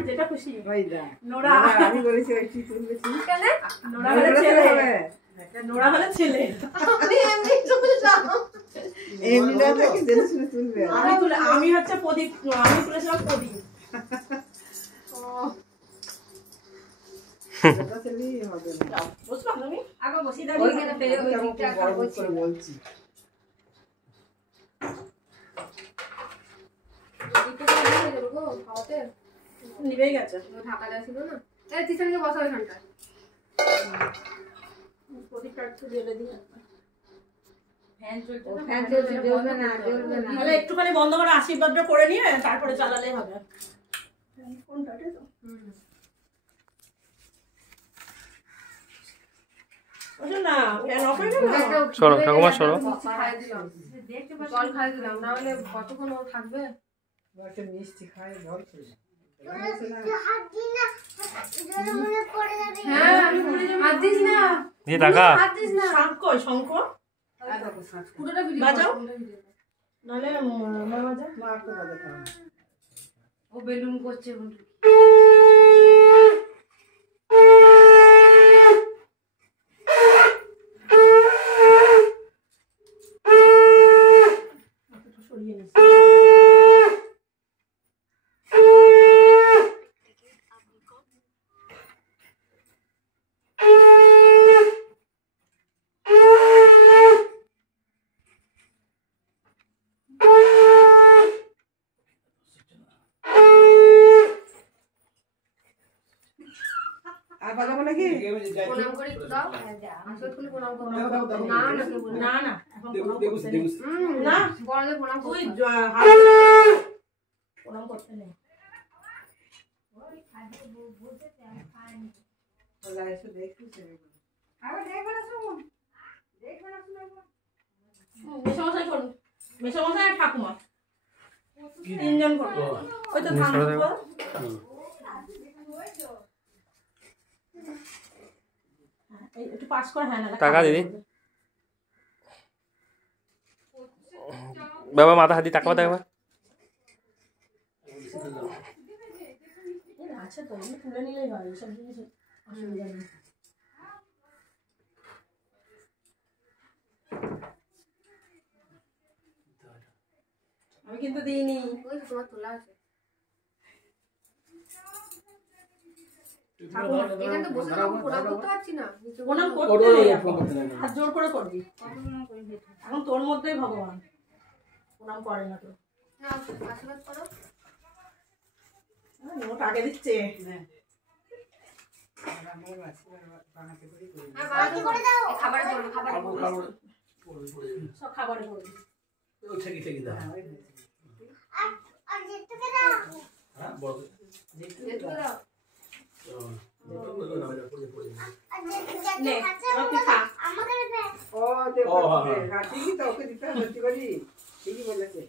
যেটা খুশি ওই দা নোরা আমি বলেছি ওই কি তুলবে কেন নোরা হলে ছেলে নোরা হলে ছেলে আমি এমনি চুপে যাও এমনি না থাকে জেনে শুনে তুলবে আমি হচ্ছে প্রদীপ আমি তুলেছিলাম প্রদীপ এটা ছেলে হবে না বুঝছো তুমি আগে বসি দাও ওইখানে ফেলে ওই দিকটা বড় করে বলছি নিভেই গেছে ঢাকাটা ছিল না এই তিসানকে বসা ওইখানটা প্রদীপটা একটু জ্বেলে দিই ফ্যান চলছে জ্বলবে না তাহলে একটুখানি বন্ধ করে আশীর্বাদটা করে নিয়ে তারপরে চালালেই হবে কোনটা এটা তো ওটা না ফ্যান অফ হয়ে গেল সরো ঠাকুমা সরো জল খাই দিলাম না হলে কতক্ষণ ও থাকবে একটা মিষ্টি খায় জল খেয়ে হ্যাঁ হাত দিস না দিয়ে টাকা হাত দিস না শঙ্খ পুরোটা ভিডিও বাজাও নালে মা বাজা মা একটু বাজে খাওয়া ও বেলুন করছে সরিয়ে নিচ্ছি আর বাজাবো নাকি প্রণাম করে একটু দাও আসল করে প্রণাম করো না না কে বল না না এখন প্রণাম করতে নেই না বড়দের প্রণাম তুই করতে প্রণাম করতে নেই ওলা এসে দেখি ছেড়ে আবার দেখবে না শুনুন দেখবে না শুনুন মেশামশাই করুন মেশামশাই আর ঠাকুমা তিনজন করুন ওই তো ধান একটু পাস কর হ্যাঁ না টাকা দিদি বাবা মাথা হাতি টাকা টাকা আচ্ছা তো তুলে নিলেই হয় এইসব জিনিস অসুবিধা নেই আমি কিন্তু দিইনি ওই তোমার তোলা আছে এখানে তো বসে প্রণাম করতে পারছি না প্রণাম করতে নেই হাত জোর করে করবি এখন তোর মধ্যেই ভগবান প্রণাম করে না তো না আশীর্বাদ করো নোট আগে দিচ্ছে খাবারে করো খাবারে সব খাবারে করবি নে তুই খা ও দেখো ঠিকই তো ওকে দিতে হবে ঠিকই বলেছে